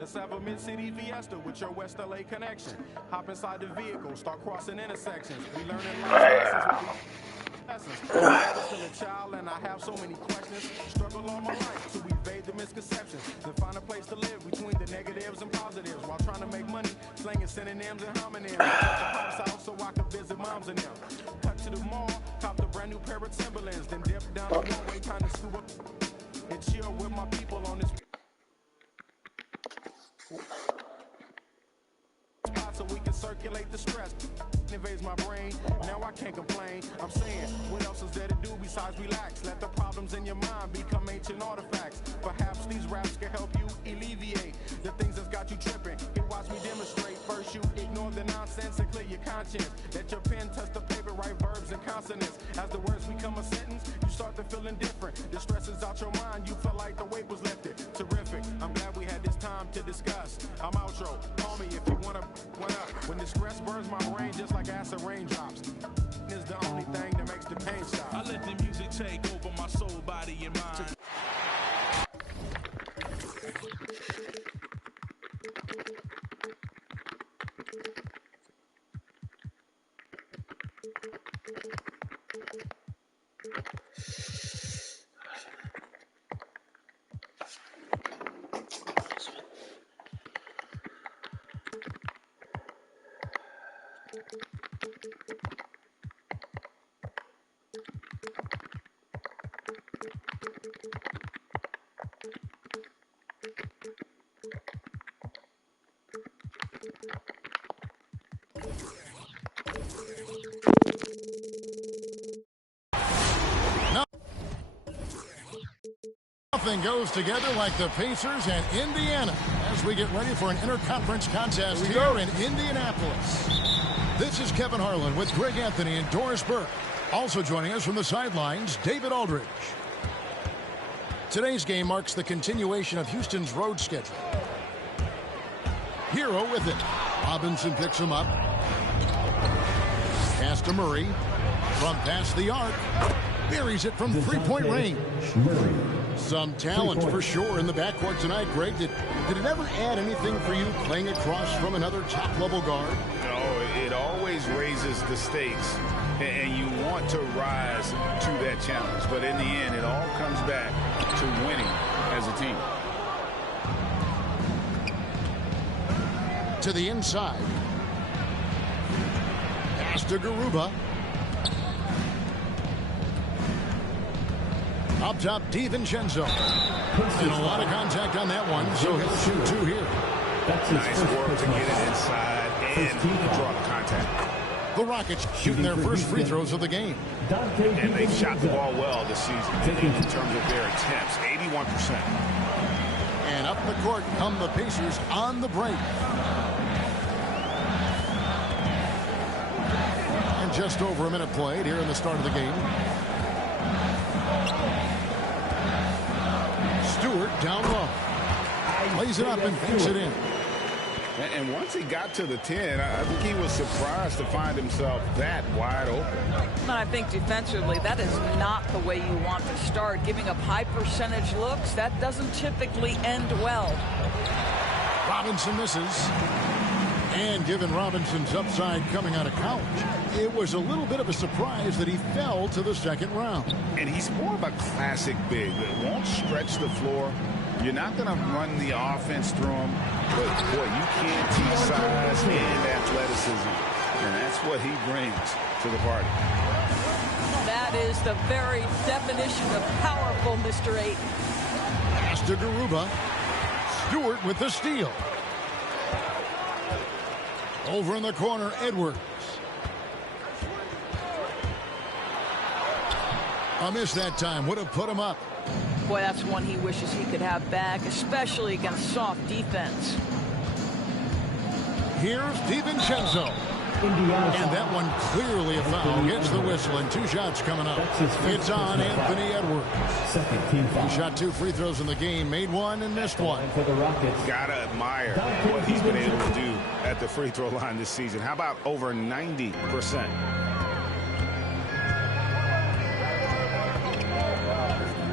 Let's have a mid-city fiesta with your West LA connection. Hop inside the vehicle, start crossing intersections. We learning life lessons. I'm still a child and I have so many questions. Struggle all my life to evade the misconceptions. Then find a place to live between the negatives and positives while trying to make money, slinging synonyms and homonyms. At the pop's house so I can visit moms and them. Cut to the mall, cop a brand new pair of Timberlands, then dip down the one-way, time to scoop up and chill with my people on this. So we can circulate the stress. Invades my brain. Now I can't complain. I'm saying, what else is there to do besides relax? Let the problems in your mind become ancient artifacts. Perhaps these raps can help you alleviate the things that's got you tripping. Here, watch me demonstrate. First, you ignore the nonsense and clear your conscience. Let your pen touch the paper, write verbs and consonants. As the words become a sentence, you start to feel indifferent. The stress is out your mind. You feel like the weight was lifted. Terrific. I'm glad we had this time to discuss. I'm outro. Call me if you want to. When the stress burns my brain just like acid raindrops, is the only thing that makes the pain stop. I let the music take over my soul, body, and mind. Nothing goes together like the Pacers and Indiana as we get ready for an interconference contest here in Indianapolis. This is Kevin Harlan with Greg Anthony and Doris Burke. Also joining us from the sidelines, David Aldridge. Today's game marks the continuation of Houston's road schedule. Hero with it. Robinson picks him up. Pass to Murray. From past the arc. Buries it from three-point range. Some talent for sure in the backcourt tonight, Greg. Did it ever add anything for you playing across from another top-level guard? No, it always raises the stakes, and you want to rise to that challenge. But in the end, it all comes back to winning as a team. To the inside. Pass to Garuba. Up top, DiVincenzo. And a lot of contact on that one, so he'll shoot two here. Nice work to get it inside and draw the contact. The Rockets shooting their first free throws of the game. And they've shot the ball well this season in terms of their attempts, 81%. And up the court come the Pacers on the break. And just over a minute played here in the start of the game. Stewart down low. Lays it up and banks it in. And once he got to the 10, I think he was surprised to find himself that wide open. And I think defensively, that is not the way you want to start. Giving up high percentage looks, that doesn't typically end well. Robinson misses. And given Robinson's upside coming out of college, it was a little bit of a surprise that he fell to the second round. And he's more of a classic big that won't stretch the floor. You're not going to run the offense through him, but boy, you can't teach size and athleticism, and that's what he brings to the party. That is the very definition of powerful, Mr. 8. Pass to Garuba. Stewart with the steal. Over in the corner, Edwards. A miss that time. Would have put him up. Boy, that's one he wishes he could have back, especially against soft defense. Here's DiVincenzo. And that one clearly a foul. Gets the whistle, and 2 shots coming up. It's on Anthony Edwards. He shot 2 free throws in the game, made 1 and missed 1. Gotta admire what he's been able to do at the free throw line this season. How about over 90%?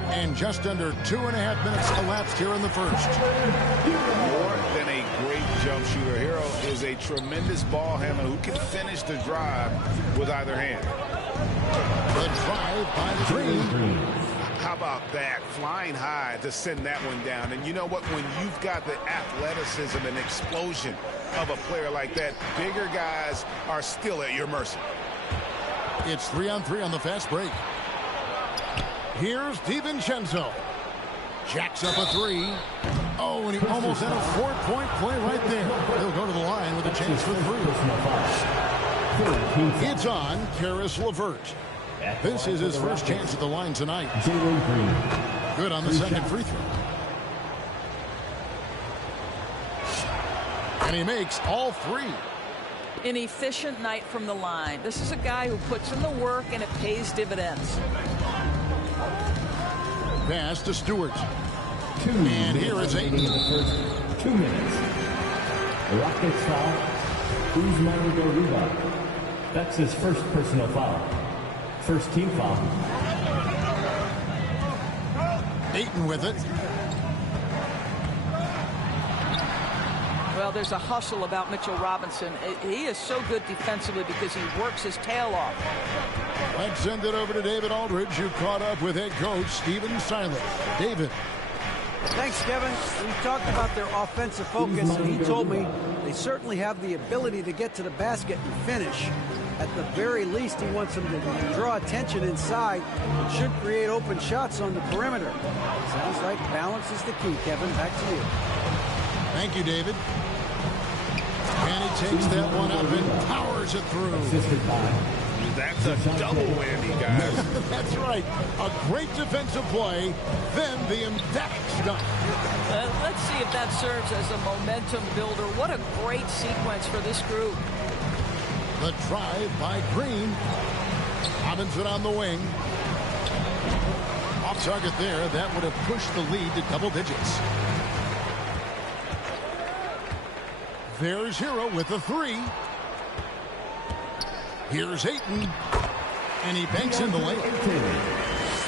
And just under 2.5 minutes elapsed here in the first. More than a great jump shooter, Hero is a tremendous ball handler who can finish the drive with either hand. The drive by Green. How about that? Flying high to send that one down. And you know what? When you've got the athleticism and explosion of a player like that, bigger guys are still at your mercy. It's 3-on-3 on the fast break. Here's DiVincenzo. Jacks up a 3. Oh, and he almost had a 4-point play right there. He'll go to the line with a chance for 3. It's on Karis LeVert. This is his first chance at the line tonight. Good on the second free throw. And he makes all 3. An efficient night from the line. This is a guy who puts in the work, and it pays dividends. Pass to Stewart. And here is Ayton. 2 minutes. The Rockets foul. Usman Garuba. That's his first personal foul. First team foul. Ayton with it. Well, there's a hustle about Mitchell Robinson. He is so good defensively because he works his tail off. Let's send it over to David Aldridge, who caught up with head coach Stephen Siler. David. Thanks, Kevin. We talked about their offensive focus, and he told me they certainly have the ability to get to the basket and finish. At the very least, he wants them to draw attention inside and should create open shots on the perimeter. Sounds like balance is the key, Kevin. Back to you. Thank you, David. And he takes that one up and powers it through. That's a double whammy, guys. That's right. A great defensive play, then the emphatic stuff. Let's see if that serves as a momentum builder. What a great sequence for this group. The drive by Green. Robinson on the wing. Off target there. That would have pushed the lead to double digits. There's Hero with a 3. Here's Ayton. And he banks in the lane.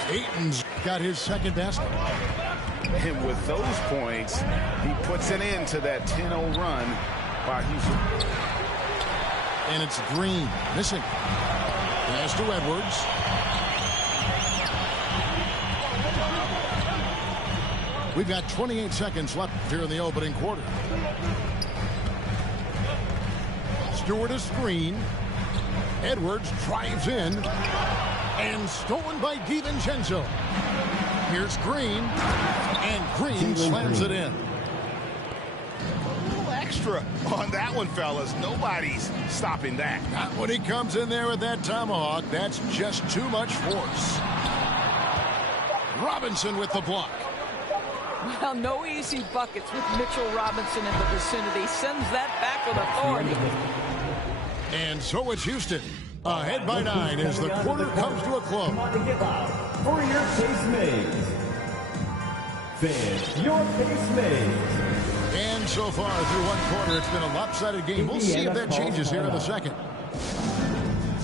Ayton's got his second basket. And with those points, he puts an end to that 10-0 run by Houston. And it's Green missing. Pass to Edwards. We've got 28 seconds left here in the opening quarter. Stewart is screen. Edwards drives in. And stolen by DiVincenzo. Here's Green. And Green slams it in. Extra on that one, fellas. Nobody's stopping that. Not when he comes in there with that tomahawk. That's just too much force. Robinson with the block. Well, no easy buckets with Mitchell Robinson in the vicinity. Sends that back with authority. And so it's Houston. Ahead by 9 as the quarter comes to a close. For your Casemates. Fans, your Casemates. And so far through one quarter, it's been a lopsided game. We'll see if that changes here in a second.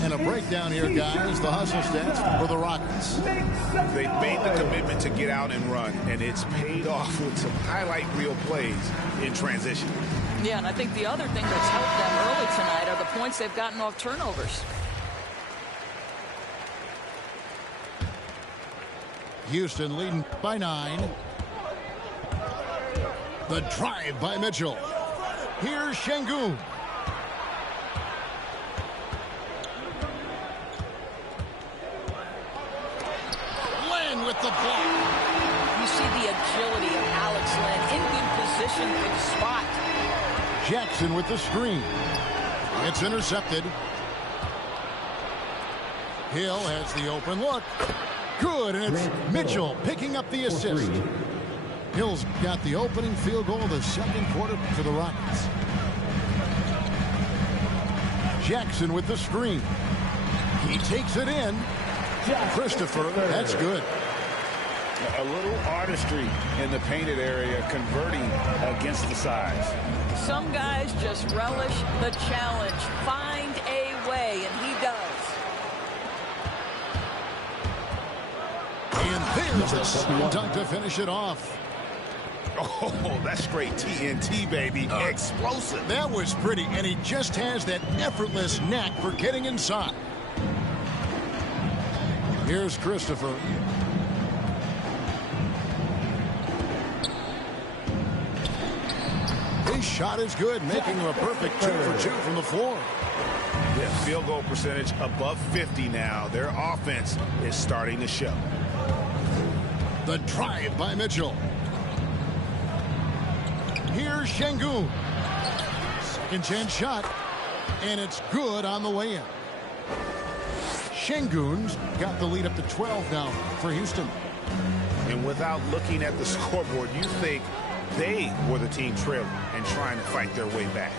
And a breakdown here, guys. The hustle stats for the Rockets. They made the commitment to get out and run, and it's paid off with some highlight reel plays in transition. Yeah, and I think the other thing that's helped them early tonight are the points they've gotten off turnovers. Houston leading by 9. The drive by Mitchell. Here's Şengün. Len with the block. You see the agility of Alex Len in good position for the spot. Jackson with the screen. It's intercepted. Hill has the open look. Good, and it's Mitchell picking up the assist. Hill's got the opening field goal of the second quarter for the Rockets. Jackson with the screen. He takes it in. Christopher, that's good. A little artistry in the painted area, converting against the size. Some guys just relish the challenge. Find a way, and he does. And there's a slam dunk to finish it off. Oh, that's straight TNT, baby. Explosive. That was pretty, and he just has that effortless knack for getting inside. Here's Christopher. His shot is good, making him a perfect 2 for 2 from the floor. Yeah, field goal percentage above 50 now. Their offense is starting to show. The drive by Mitchell. Here's Şengün. Second chance shot, and it's good on the way in. Şengün's got the lead up to 12 now for Houston. And without looking at the scoreboard, you think they were the team trailing and trying to fight their way back.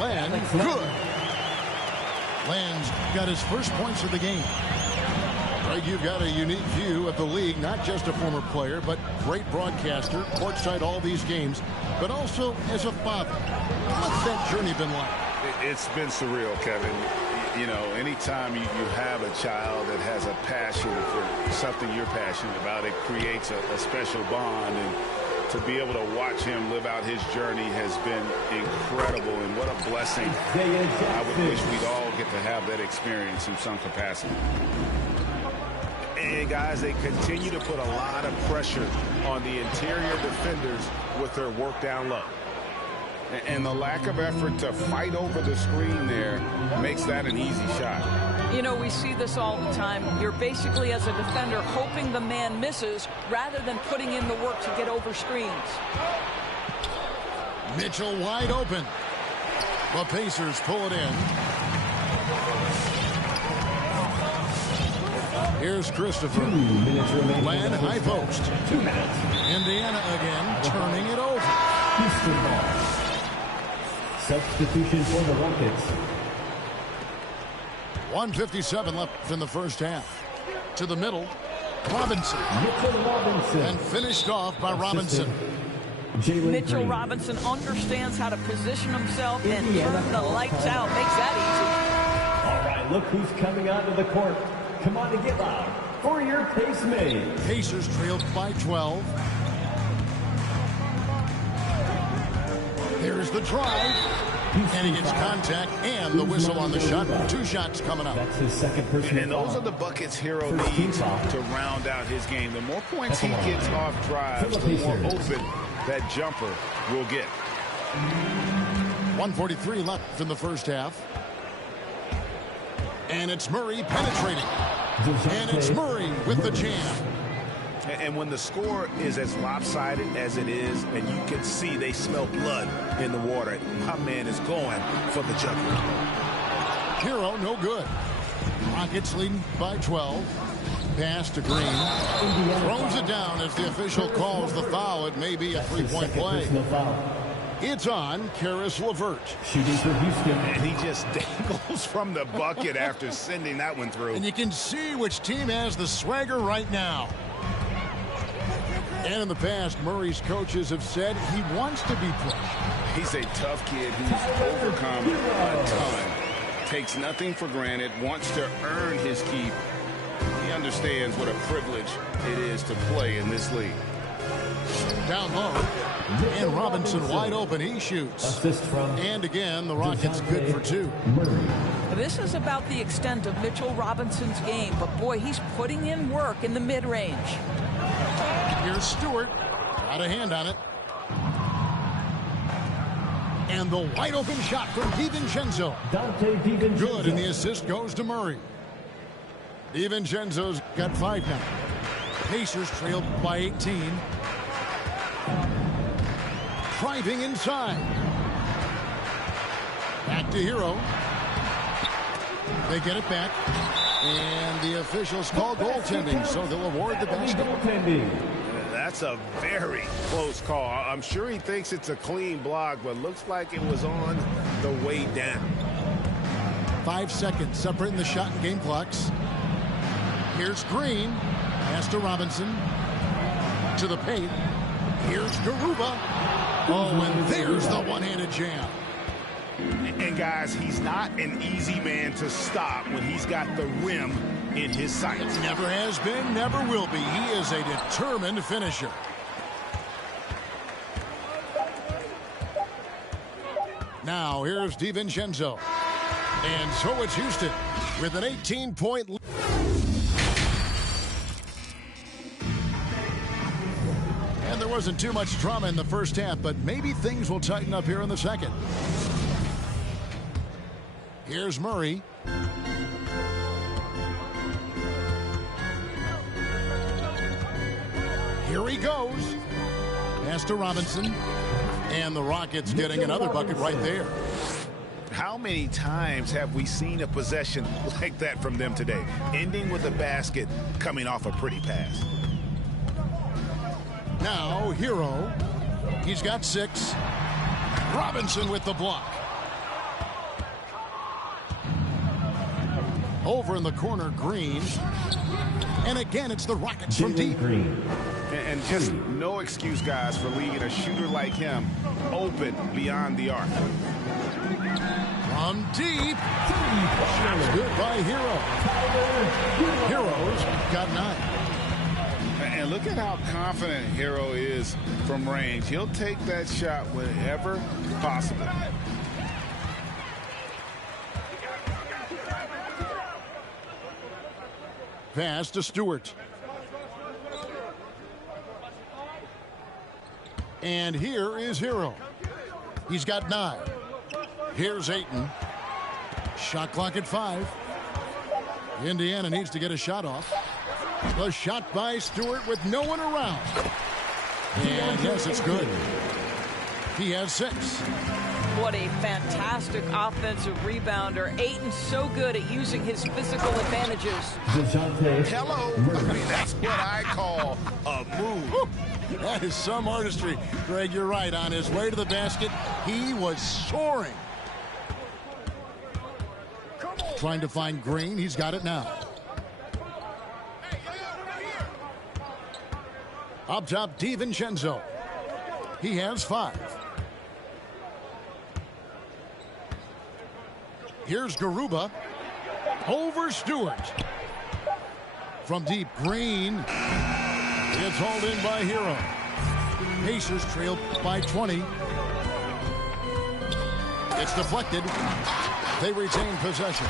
Land, good. Land's got his first points of the game. Greg, you've got a unique view of the league, not just a former player, but great broadcaster, courtside all these games, but also as a father. What's that journey been like? It's been surreal, Kevin. You know, anytime you have a child that has a passion for something you're passionate about, it creates a special bond. And to be able to watch him live out his journey has been incredible. And what a blessing. I would wish we'd all get to have that experience in some capacity. And, guys, they continue to put a lot of pressure on the interior defenders with their work down low. And the lack of effort to fight over the screen there makes that an easy shot. You know, we see this all the time. You're basically, as a defender, hoping the man misses rather than putting in the work to get over screens. Mitchell wide open. The Pacers pull it in. Here's Christopher. Land high post. 2 minutes. Indiana again, turning it over. Houston ball. Substitution for the Rockets. 1:57 left in the first half. To the middle. Robinson. Mitchell Robinson. And finished off by Robinson. Mitchell Robinson understands how to position himself and turn the lights out. Makes that easy. All right, look who's coming onto the court. Come on and get loud for your pace mate. Pacers trailed by 12. There's the drive. And he gets contact and the whistle on the shot. 2 shots coming up. That's his second personal And those foul. are the buckets Hero needs to round out his game. The more points he gets off drives, the more open that jumper will get. 1:43 left in the first half. And it's Murray penetrating. And it's Murray with the jam. And when the score is as lopsided as it is, and you can see they smell blood in the water, my man is going for the jumper. Hero, no good. Rockets leading by 12. Pass to Green. Throws it down as the official calls the foul. It may be a 3-point play. It's on Karis LeVert. Shooting for Houston. And he just dangles from the bucket after sending that one through. And you can see which team has the swagger right now. And in the past, Murray's coaches have said he wants to be pushed. He's a tough kid who's overcome a ton. Takes nothing for granted, wants to earn his keep. He understands what a privilege it is to play in this league. Down low. And Robinson wide open. He shoots. Assist from and again, the Rockets good for 2. This is about the extent of Mitchell Robinson's game, but boy, he's putting in work in the mid-range. Here's Stewart. Got a hand on it. And the wide open shot from DiVincenzo. Good, and the assist goes to Murray. DiVincenzo's got 5 now. Pacers trailed by 18. Driving inside. Back to Hero. They get it back. And the officials call goaltending, so they'll award the basket. That's a very close call. I'm sure he thinks it's a clean block, but looks like it was on the way down. 5 seconds separating the shot and game clocks. Here's Green. Pass to Robinson. To the paint. Here's Garuba. Oh, and there's the one-handed jam. And guys, he's not an easy man to stop when he's got the rim in his sights. Never has been, never will be. He is a determined finisher. Now, here's DiVincenzo. And so it's Houston with an 18-point lead. And there wasn't too much drama in the first half, but maybe things will tighten up here in the second. Here's Murray. Here he goes. Pass to Robinson. And the Rockets getting another bucket right there. How many times have we seen a possession like that from them today? Ending with a basket, coming off a pretty pass. Now, Hero. He's got 6. Robinson with the block. Over in the corner, Green. And again, it's the Rockets from deep. And just no excuse, guys, for leaving a shooter like him open beyond the arc. From deep. Shots good by Hero. Hero's got 9. And look at how confident Hero is from range. He'll take that shot whenever possible. Pass to Stewart. And here is Hero. He's got 9. Here's Ayton. Shot clock at 5. Indiana needs to get a shot off. The shot by Stewart with no one around. And yes, it's good. He has 6. What a fantastic offensive rebounder. Ayton's so good at using his physical advantages. Hello. I mean, that's what I call a move. Woo. That is some artistry. Greg, you're right. On his way to the basket, he was soaring. Trying to find Green. He's got it now. Up top, DiVincenzo. He has 5. Here's Garuba. Over Stewart. From deep, Green. It's hauled in by Hero. Pacers trailed by 20. It's deflected. They retain possession.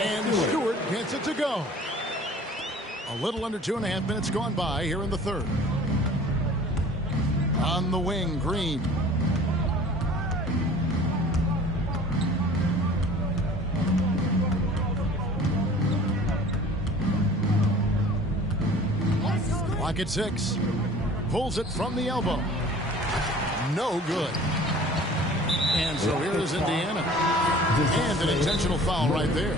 And Stewart gets it to go. A little under 2.5 minutes gone by here in the third. On the wing, Green. Clock at 6. Pulls it from the elbow. No good. And so here is Indiana. And an intentional foul right there.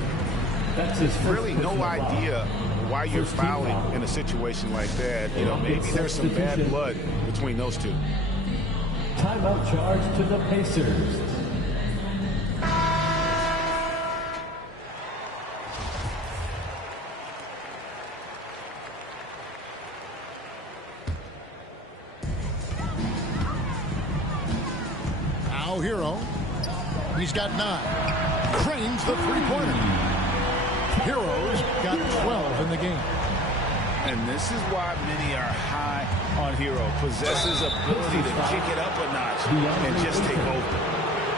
That's his first Really no idea why you're fouling in a situation like that. You know, maybe there's some bad blood between those two. Timeout charge to the Pacers. Now Hero. He's got 9. Cranes the three-pointer. Hero's got 12 in the game. And this is why many are high on Hero. Possesses ability to kick it up a notch and just take over.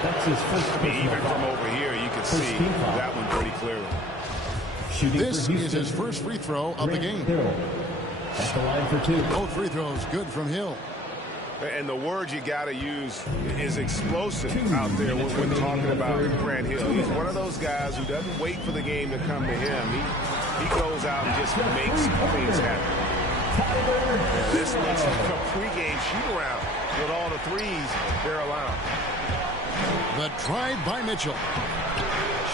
That's his first. Even from over here, you can see that one pretty clearly. This is his first free throw of the game. At the line for 2. Both free throws good from Hill. And the word you got to use is explosive out there when talking about Grant Hill. He's one of those guys who doesn't wait for the game to come to him. He goes out and just makes things happen. And this looks like a pregame shoot-around with all the threes they're allowed. The drive by Mitchell.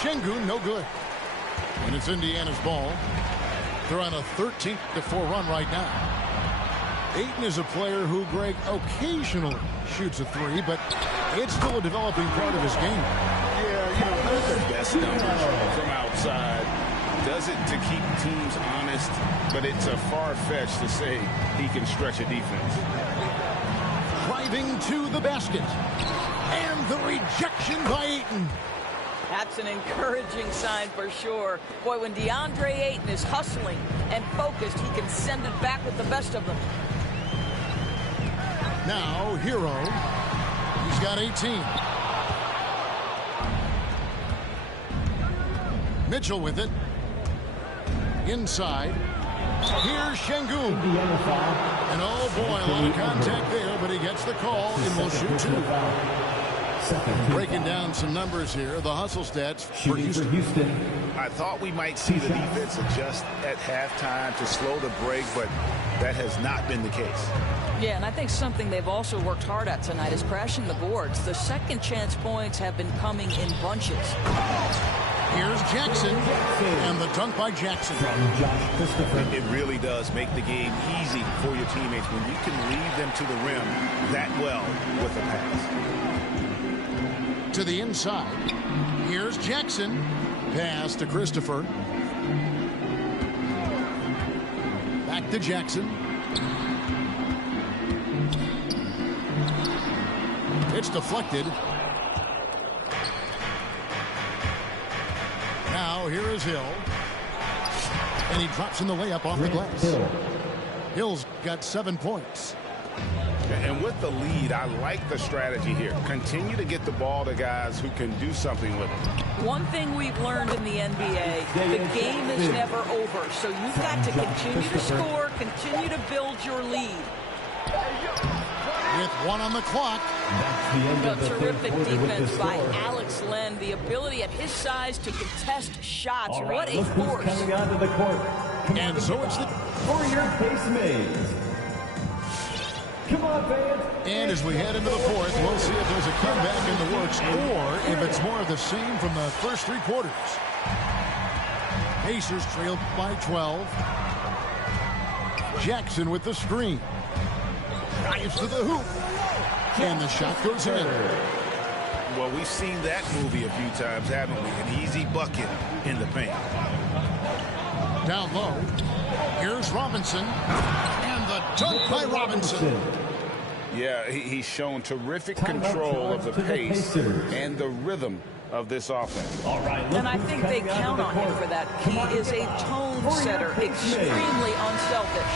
Şengün no good. And it's Indiana's ball. They're on a 13-4 run right now. Ayton is a player who, Greg, occasionally shoots a three, but it's still a developing part of his game. Yeah, you know, not the best numbers from outside. Does it to keep teams honest, but it's a far-fetched to say he can stretch a defense. Driving to the basket. And the rejection by Ayton. That's an encouraging sign for sure. Boy, when DeAndre Ayton is hustling and focused, he can send it back with the best of them. Now, Hero. He's got 18. Mitchell with it. Inside. Here's Şengün. And oh boy, a lot of contact there, but he gets the call and will shoot two. Breaking down some numbers here, the hustle stats for Houston. I thought we might see the defense adjust at halftime to slow the break, but that has not been the case. Yeah, and I think something they've also worked hard at tonight is crashing the boards. The second chance points have been coming in bunches. Here's Jackson, and the dunk by Jackson. It really does make the game easy for your teammates when you can lead them to the rim that well with a pass. To the inside. Here's Jackson. Pass to Christopher. Back to Jackson. It's deflected. Now here is Hill. And he drops in the layup off the glass. Hill's got 7 points. And with the lead, I like the strategy here. Continue to get the ball to guys who can do something with it. One thing we've learned in the NBA, the game is never over. So you've got to continue to score, continue to build your lead. With 1 on the clock. A terrific defense by Alex Len. The ability at his size to contest shots. What a force. And so it's the... For your base mates. Come on, fans. And as we head into the fourth, we'll see if there's a comeback in the works or if it's more of the same from the first 3 quarters. Pacers trailed by 12. Jackson with the screen. Drives to the hoop. And the shot goes in. Well, we've seen that movie a few times, haven't we? An easy bucket in the paint. Down low. Here's Robinson. And the dunk by Robinson. Yeah, he's shown terrific control of the pace and the rhythm of this offense. All right, and I think they count on him for that. He is a tone setter, extremely unselfish.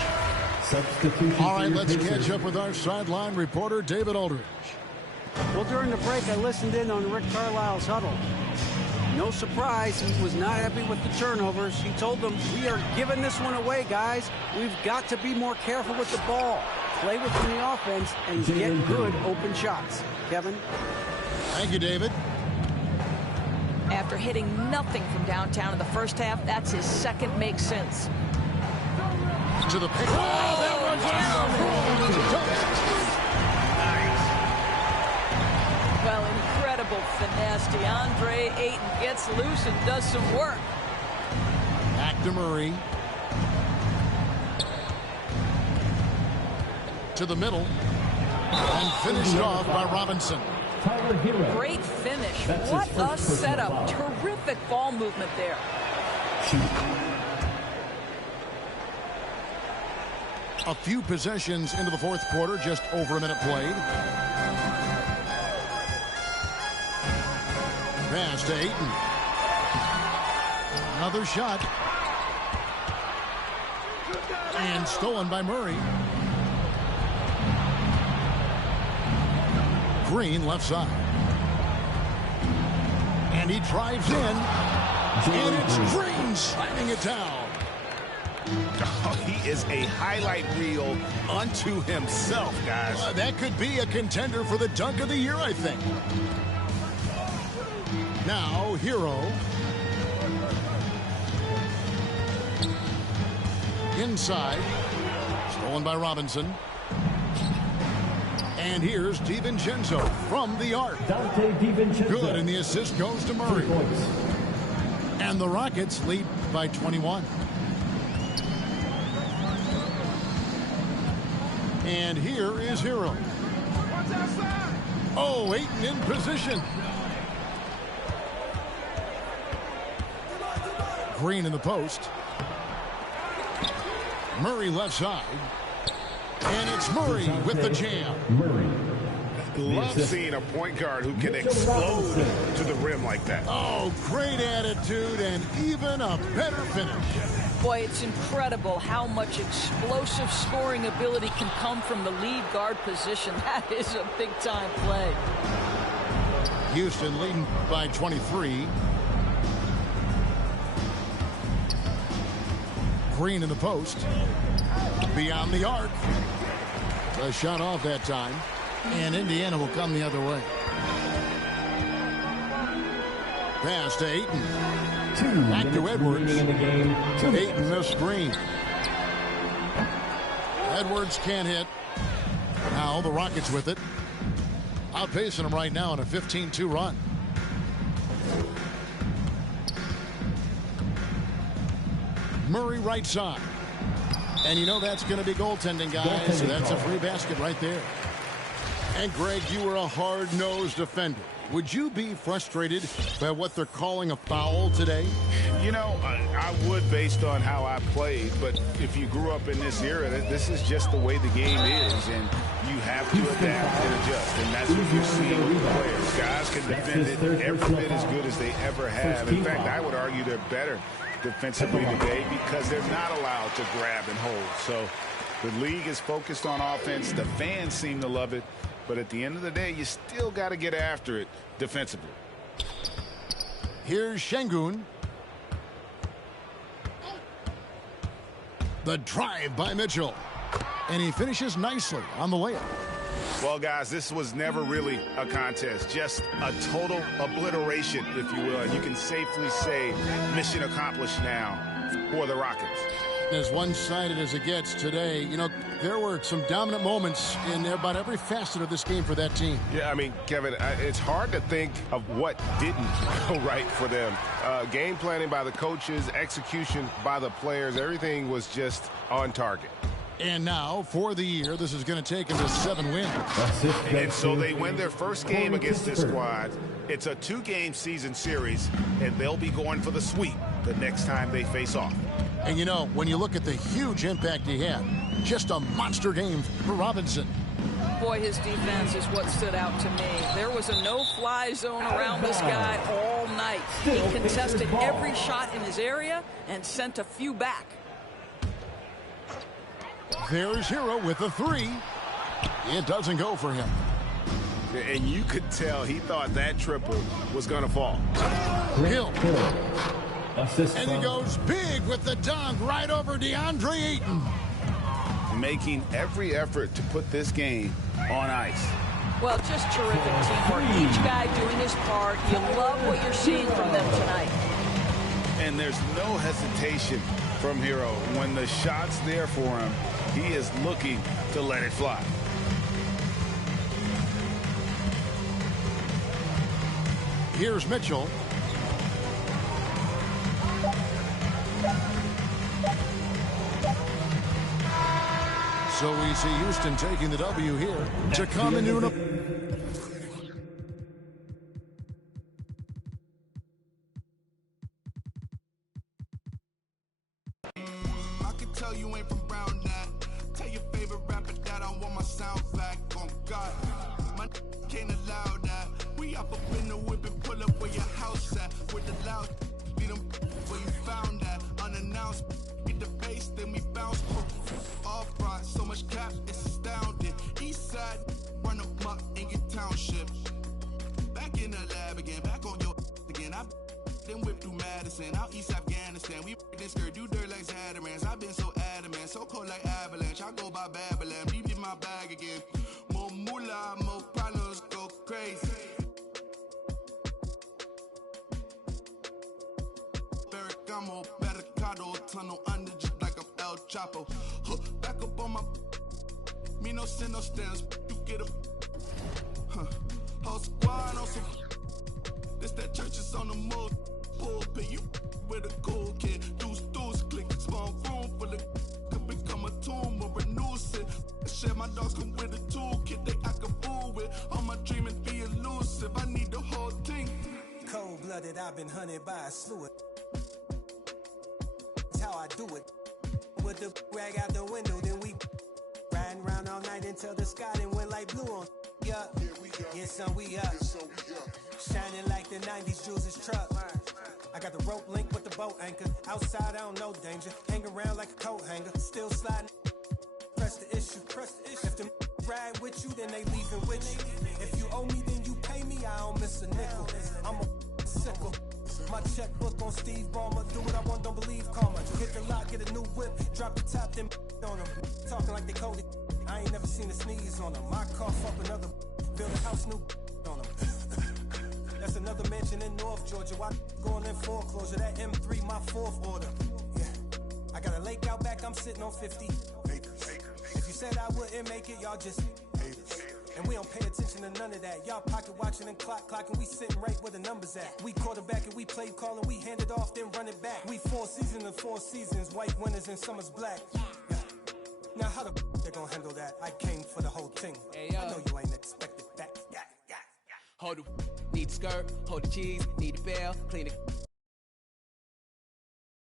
All right, let's catch up with our sideline reporter, David Aldridge. Well, during the break, I listened in on Rick Carlisle's huddle. No surprise, he was not happy with the turnovers. He told them, we are giving this one away, guys. We've got to be more careful with the ball. Play within the offense and get good open shots. Kevin? Thank you, David. After hitting nothing from downtown in the first half, that's his second make sense. To the pick. Oh, that was Well, incredible finesse. DeAndre Ayton gets loose and does some work. Back to Murray. To the middle. And finished off by Robinson. Great finish. What a setup. Terrific ball movement there. A few possessions into the fourth quarter, just over a minute played. Pass to Ayton. Another shot. And stolen by Murray. Green left side. And he drives in. And it's Green slamming it down. Oh, he is a highlight reel unto himself, guys. That could be a contender for the dunk of the year, I think. Now, Hero. Inside. Stolen by Robinson. And here's DiVincenzo from the arc. Good, and the assist goes to Murray. And the Rockets lead by 21. And here is Hero. Oh, Ayton in position. Green in the post. Murray left side. And it's Murray with the jam. Murray. Love seeing a point guard who can explode to the rim like that. Oh, great attitude and even a better finish. Boy, it's incredible how much explosive scoring ability can come from the lead guard position. That is a big-time play. Houston leading by 23. Green in the post. Beyond the arc. A shot off that time. And Indiana will come the other way. Pass to Ayton. Back to Edwards. In the game. Ayton missed screen. Edwards can't hit. Now the Rockets with it. Outpacing them right now on a 15-2 run. Murray right side. And you know that's going to be goaltending, guys. So that's a free basket right there. And Greg, you were a hard-nosed defender. Would you be frustrated by what they're calling a foul today? You know, I would based on how I played, but if you grew up in this era, this is just the way the game is, and you have to adapt and adjust, and that's what you're seeing with the players. Guys can defend it every bit as good as they ever have. In fact, I would argue they're better defensively today because they're not allowed to grab and hold. So the league is focused on offense. The fans seem to love it. But at the end of the day, you still got to get after it defensively. Here's Şengün. The drive by Mitchell. And he finishes nicely on the layup. Well, guys, this was never really a contest. Just a total obliteration, if you will. And you can safely say mission accomplished now for the Rockets. As one-sided as it gets today, you know, there were some dominant moments in about every facet of this game for that team. Yeah, I mean, Kevin, it's hard to think of what didn't go right for them. Game planning by the coaches, execution by the players, everything was just on target. And now, for the year, this is going to take them to 7 wins. And so they win their first game against this squad. It's a 2-game season series, and they'll be going for the sweep the next time they face off. And, you know, when you look at the huge impact he had, just a monster game for Robinson. Boy, his defense is what stood out to me. There was a no-fly zone around this guy all night. He contested every shot in his area and sent a few back. There's Hero with a 3. It doesn't go for him. And you could tell he thought that triple was going to fall. Hill. Assist And he goes big with the dunk right over DeAndre Ayton. Making every effort to put this game on ice. Well, just terrific teamwork. Each guy doing his part. You love what you're seeing from them tonight. And there's no hesitation from Hero. When the shot's there for him, he is looking to let it fly. Here's Mitchell. So we see Houston taking the W here to come into an... I can tell you ain't from Brown that. Tell your favorite rapper that I want my sound back. On God, my can't allow that. We up in the whip and pull up where your house at. With the loud, beat them where you found that. Unannounced, get the bass, then we bounce. Off right, so much cap, it's astounding. East side, run them up in your township. Back in the lab again, back on your again. I then whip through Madison, out East Afghanistan. We this skirt, do dirt like Zatarans. I've been so adamant, so cold like avalanche. I go by Babylon, leave in my bag again. More moolah, more problems, go crazy. Ferragamo, Barricado, tunnel under just like a El Chapo. Back up on my, me no send no stamps, you get a, whole squad on some. This that church is on the move. Pulpit, you with a cool kid. Deuce, click. Small room full of could become a tomb or a nuisance. Share my My dogs come with a toolkit, they act a fool with. All my dreaming be elusive, I need the whole thing. Cold-blooded, I've been hunted by a slew of. That's how I do it. With the rag out the window, then we riding around all night until the sky then went like blue on. Up. Yeah, son, we up. Shining like the 90s Jules' truck. I got the rope link with the boat anchor. Outside, I don't know danger. Hang around like a coat hanger. Still sliding. Press the issue. If them ride with you, then they leaving with you. If you owe me, then you pay me. I don't miss a nickel. I'm a sickle. My checkbook on Steve Ballmer. Do what I want, don't believe karma. Hit the lock, get a new whip. Drop the top, then on them. Talking like they coded. I ain't never seen a sneeze on them. My car fuck another. Build a house new on them. That's another mansion in North Georgia. Why going in foreclosure? That M3, my fourth order. Yeah. I got a lake out back, I'm sitting on 50 acres. If you said I wouldn't make it, y'all just haters. And we don't pay attention to none of that. Y'all pocket watching and clocking. We sitting right where the numbers at. We quarterback and we play call and we hand it off, then run it back. We 4 seasons and 4 seasons. White winners and summer's black. Yeah. Now how the they gonna handle that? I came for the whole thing. Hey, I know you ain't expected that. Hold the need the skirt, hold the cheese, need the bell, clean it.